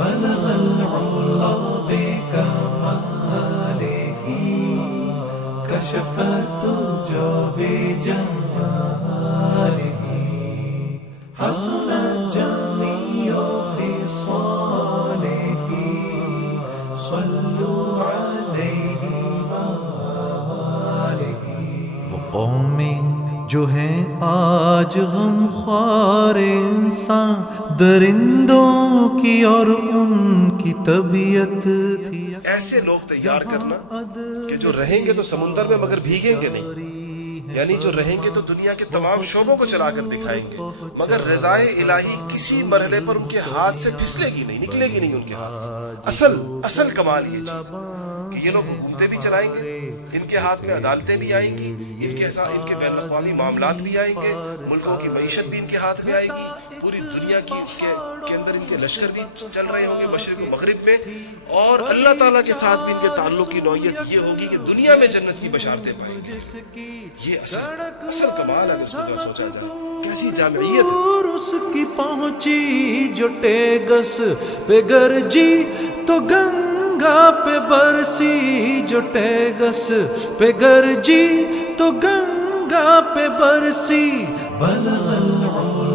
بلغ العلا بكماله كشف الدجى بجماله حسنت جميع خصاله صلوا عليه وآله. وہ قومیں جو ہیں آج غم خوار انسان، درندوں کی اور ان کی طبیعت تھی. ایسے لوگ تیار کرنا کہ جو رہیں گے تو سمندر میں مگر بھیگیں گے نہیں، یعنی جو رہیں گے تو دنیا کے تمام شعبوں کو چلا کر دکھائیں گے، مگر رضائے الہی کسی مرحلے پر ان کے ہاتھ سے پھسلے گی نہیں، نکلے گی نہیں ان کے ہاتھ سے. اصل کمال یہ چیز کہ یہ لوگ حکومتیں بھی چلائیں گے، ان کے ہاتھ میں عدالتیں بھی آئیں گی، ان کے بین الاقوامی معاملات بھی آئیں گے، ملکوں کی معیشت بھی ان کے ہاتھ میں آئے گی، پوری دنیا کے اندر ان کے لشکر بھی چل رہے ہوں گے مشرق و مغرب میں، اور اللہ تعالیٰ کے ساتھ بھی ان کے تعلق کی نوعیت یہ ہوگی کہ دنیا میں جنت کی بشارتیں پائیں گے. یہ اصل کمال ہے. اگر اس کو ذرا سوچا جائے کیسی جامعیت ہے. اس کی پہنچی جو ٹیگس پہ گرجی تو گنگا پہ برسی، جو ٹیگس پہ گرجی تو گنگا پہ برسی. بلغ العلا